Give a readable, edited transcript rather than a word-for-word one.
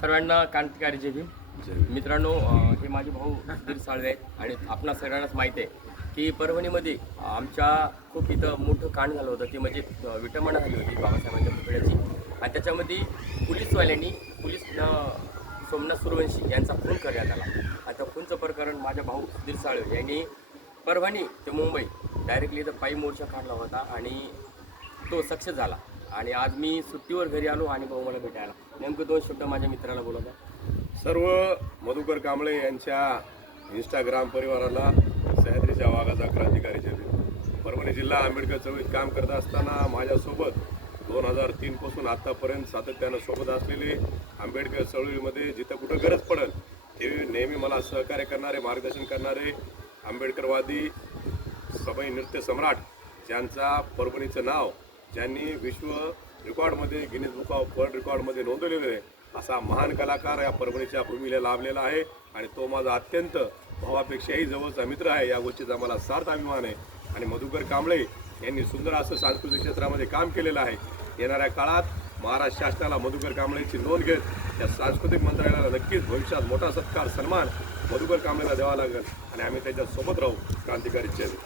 सर्वांना क्रांतिकारी जय भीम. मित्रांनो, हे माझे भाऊ सुधीर साळवे आहेत आणि आपणा सगळ्यांनाच माहिती आहे की परभणीमध्ये आमच्या खूप इथं मोठं कांड झालं होतं. ते म्हणजे विटंबना झाली होती बाबासाहेबांच्या पुतळ्याची आणि त्याच्यामध्ये पोलीसवाल्यांनी सोमनाथ सूर्यवंशी यांचा खून करण्यात आला. आता खूनचं प्रकरण माझ्या भाऊ सुधीर साळवे यांनी परभणी ते मुंबई डायरेक्टली इथं पायी मोर्चा काढला होता आणि तो सक्सेस झाला. आणि आज मी सुट्टीवर घरी आलो आणि भाऊ मला भेटायला. नेमकं 2 शब्द माझ्या मित्राला बोलवता. सर्व मधुकर कांबळे यांच्या इंस्टाग्राम परिवाराला सह्याद्रीच्या वाघाचा क्रांतिकारी जय भीम. परभणी जिल्हा आंबेडकर चळवळीत काम करत असताना माझ्यासोबत 2003 पासून आतापर्यंत सातत्यानं सोबत असलेले आंबेडकर चळवळीमध्ये जिथं कुठं गरज पडेल ते नेहमी मला सहकार्य करणारे, मार्गदर्शन करणारे आंबेडकरवादी सभई नृत्य सम्राट, ज्यांचा परभणीचं नाव ज्यांनी विश्व रेकॉर्डमध्ये, गिनीज बुक ऑफ वर्ल्ड रेकॉर्डमध्ये नोंदवलेलं आहे, असा महान कलाकार या परभणीच्या भूमीला लाभलेला आहे. आणि तो माझा अत्यंत भावापेक्षाही जवळचा मित्र आहे. या गोष्टीचा मला सार्थ अभिमान आहे. आणि मधुकर कांबळे यांनी सुंदर असं सांस्कृतिक क्षेत्रामध्ये काम केलेलं आहे. येणाऱ्या काळात महाराष्ट्र शासनाला मधुकर कांबळेची नोंद घेत या सांस्कृतिक मंत्रालयाला नक्कीच भविष्यात मोठा सत्कार, सन्मान मधुकर कांबळेला द्यावा लागेल आणि आम्ही त्याच्यासोबत राहू. क्रांतिकारी जय.